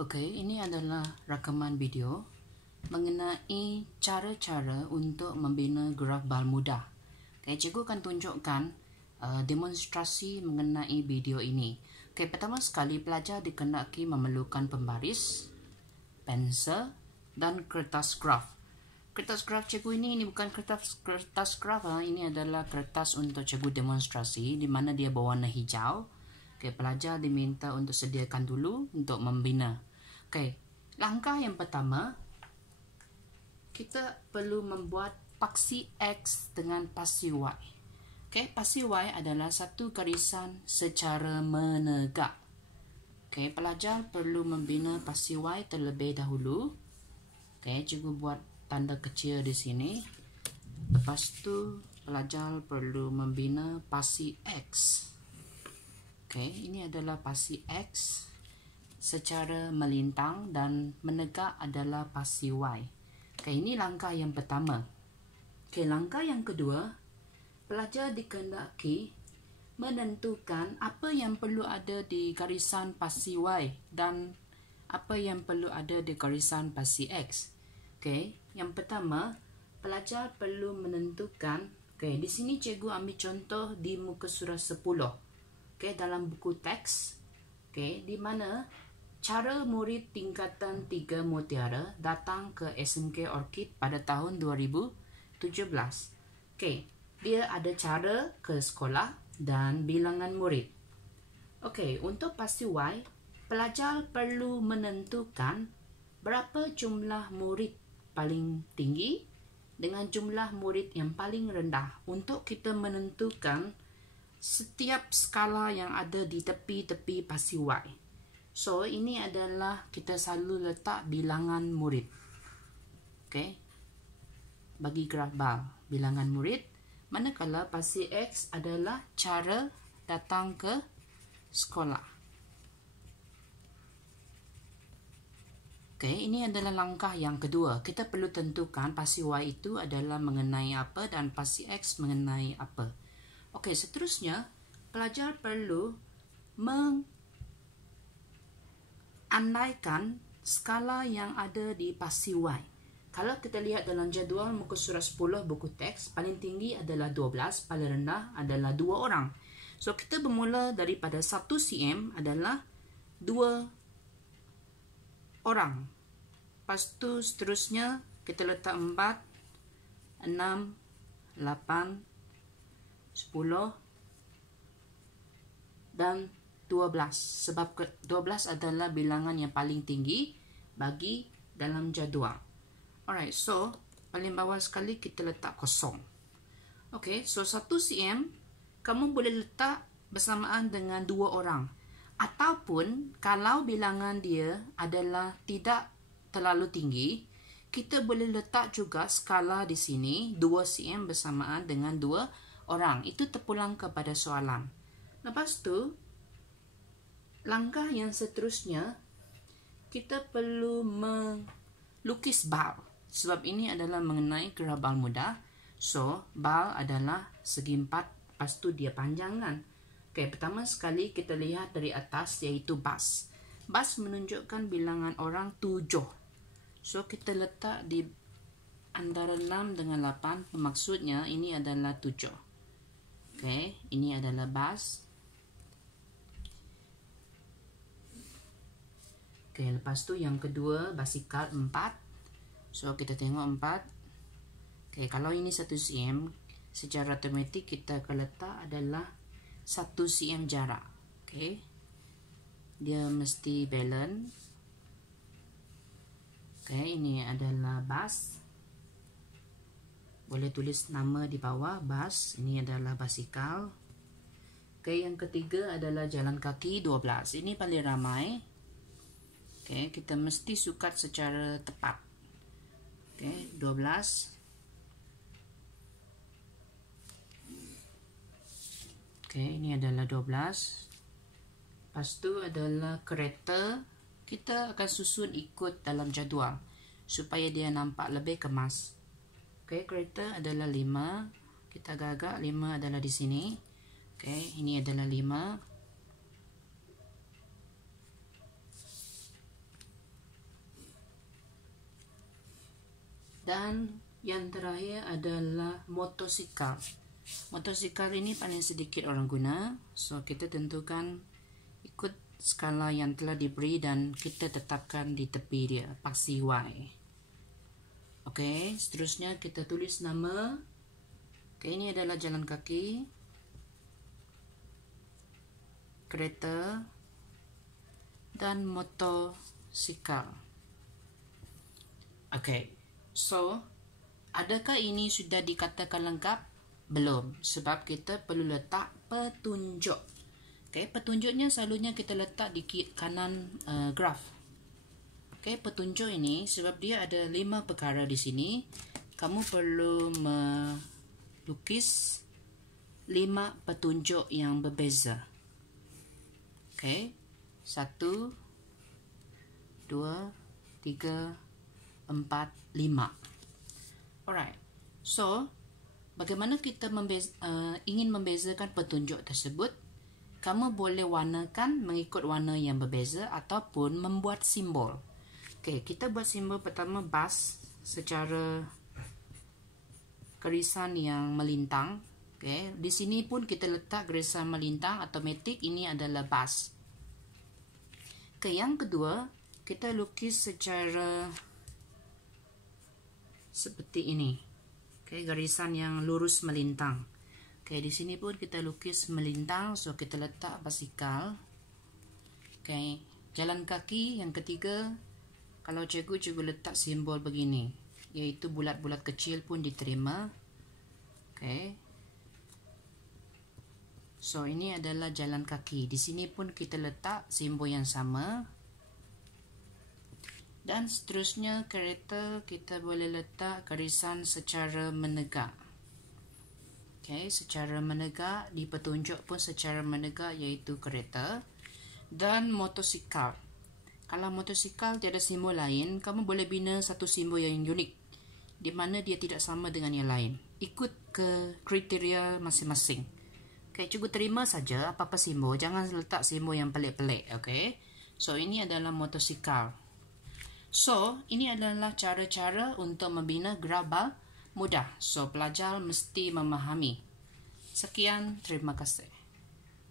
Okey, ini adalah rakaman video mengenai cara-cara untuk membina gerak bal mudah. Okey, cikgu akan tunjukkan demonstrasi mengenai video ini. Okey, pertama sekali pelajar dikehendaki memerlukan pembaris, pensel dan kertas graf. Kertas graf cikgu ini bukan kertas graf, ini adalah kertas untuk cikgu demonstrasi di mana dia berwarna hijau. Okey, pelajar diminta untuk sediakan dulu untuk membina. Okey, langkah yang pertama, kita perlu membuat paksi X dengan paksi Y. Okey, paksi Y adalah satu garisan secara menegak. Okey, pelajar perlu membina paksi Y terlebih dahulu. Okey, cikgu buat tanda kecil di sini. Lepas tu, pelajar perlu membina paksi X. Okey, ini adalah paksi X secara melintang dan menegak adalah paksi Y. Okey, ini langkah yang pertama. Okey, langkah yang kedua, pelajar dikehendaki menentukan apa yang perlu ada di garisan paksi Y dan apa yang perlu ada di garisan paksi X. Okey, yang pertama, pelajar perlu menentukan, okey, di sini cikgu ambil contoh di muka surat 10. Okey, dalam buku teks, okey, di mana cara murid tingkatan 3 Mutiara datang ke SMK Orchid pada tahun 2017. Okey, dia ada cara ke sekolah dan bilangan murid. Okey, untuk paksi Y, pelajar perlu menentukan berapa jumlah murid paling tinggi dengan jumlah murid yang paling rendah untuk kita menentukan setiap skala yang ada di tepi-tepi paksi Y. So, ini adalah kita selalu letak bilangan murid. Okey. Bagi graf bal, bilangan murid. Manakala paksi X adalah cara datang ke sekolah. Okey, ini adalah langkah yang kedua. Kita perlu tentukan paksi Y itu adalah mengenai apa dan paksi X mengenai apa. Okey, seterusnya, pelajar perlu andaikan skala yang ada di paksi Y. Kalau kita lihat dalam jadual muka surat 10 buku teks, paling tinggi adalah 12, paling rendah adalah 2 orang. So, kita bermula daripada 1 cm adalah 2 orang. Lepas tu seterusnya, kita letak 4, 6, 8, 10 dan 12, sebab 12 adalah bilangan yang paling tinggi bagi dalam jadual. Alright, so paling bawah sekali kita letak kosong. Okay, so 1 cm kamu boleh letak bersamaan dengan 2 orang. Ataupun kalau bilangan dia adalah tidak terlalu tinggi, kita boleh letak juga skala di sini 2 cm bersamaan dengan 2 orang. Itu terpulang kepada soalan. Lepas tu, langkah yang seterusnya, kita perlu melukis bal. Sebab ini adalah mengenai gerak bal mudah. So, bal adalah segi 4, lepas tu dia panjangan. Okey, pertama sekali kita lihat dari atas iaitu bas. Bas menunjukkan bilangan orang 7. So, kita letak di antara 6 dengan 8. Maksudnya ini adalah 7. Okey, ini adalah bas. Okay, lepas tu yang kedua, basikal 4. So, kita tengok 4. Okay, kalau ini 1 cm, secara otomatik kita akan letak adalah 1 cm jarak. Okay. Dia mesti balance. Okay, ini adalah bas. Boleh tulis nama di bawah, bas. Ini adalah basikal. Okay, yang ketiga adalah jalan kaki 12. Ini paling ramai. Okay, kita mesti sukat secara tepat. Okay, 12. Okay, ini adalah 12. Lepas tu adalah kereta. Kita akan susun ikut dalam jadual supaya dia nampak lebih kemas. Okay, kereta adalah 5. Kita agak-agak 5 adalah di sini. Okay, ini adalah 5. Dan yang terakhir adalah motosikal. Motosikal ini paling sedikit orang guna, so kita tentukan ikut skala yang telah diberi dan kita tetapkan di tepi dia, paksi Y. Okey, seterusnya kita tulis nama. Okey, ini adalah jalan kaki, kereta dan motosikal. Okey, so adakah ini sudah dikatakan lengkap? Belum, sebab kita perlu letak petunjuk. Okay, petunjuknya selalunya kita letak di kanan graf. Okay, petunjuk ini sebab dia ada 5 perkara di sini. Kamu perlu melukis 5 petunjuk yang berbeza. Okay, 1, 2, 3, 4, 5. Alright, so bagaimana kita ingin membezakan petunjuk tersebut? Kamu boleh warnakan mengikut warna yang berbeza ataupun membuat simbol. Okey, kita buat simbol pertama bas secara garisan yang melintang. Okey, di sini pun kita letak garisan melintang automatik, ini adalah bas. Okey, yang kedua, kita lukis secara seperti ini. Okey, garisan yang lurus melintang. Okey, di sini pun kita lukis melintang, so kita letak basikal. Okey, jalan kaki yang ketiga, kalau cikgu letak simbol begini, iaitu bulat-bulat kecil pun diterima. Okey. So ini adalah jalan kaki. Di sini pun kita letak simbol yang sama. Dan seterusnya kereta kita boleh letak garisan secara menegak. Okay, secara menegak, di petunjuk pun secara menegak, iaitu kereta. Dan motosikal. Kalau motosikal tiada simbol lain, kamu boleh bina satu simbol yang unik, di mana dia tidak sama dengan yang lain. Ikut ke kriteria masing-masing. Okay, cikgu terima saja apa-apa simbol, jangan letak simbol yang pelik-pelik. Okay, so ini adalah motosikal. So, ini adalah cara-cara untuk membina graf bal mudah. So, pelajar mesti memahami. Sekian, terima kasih.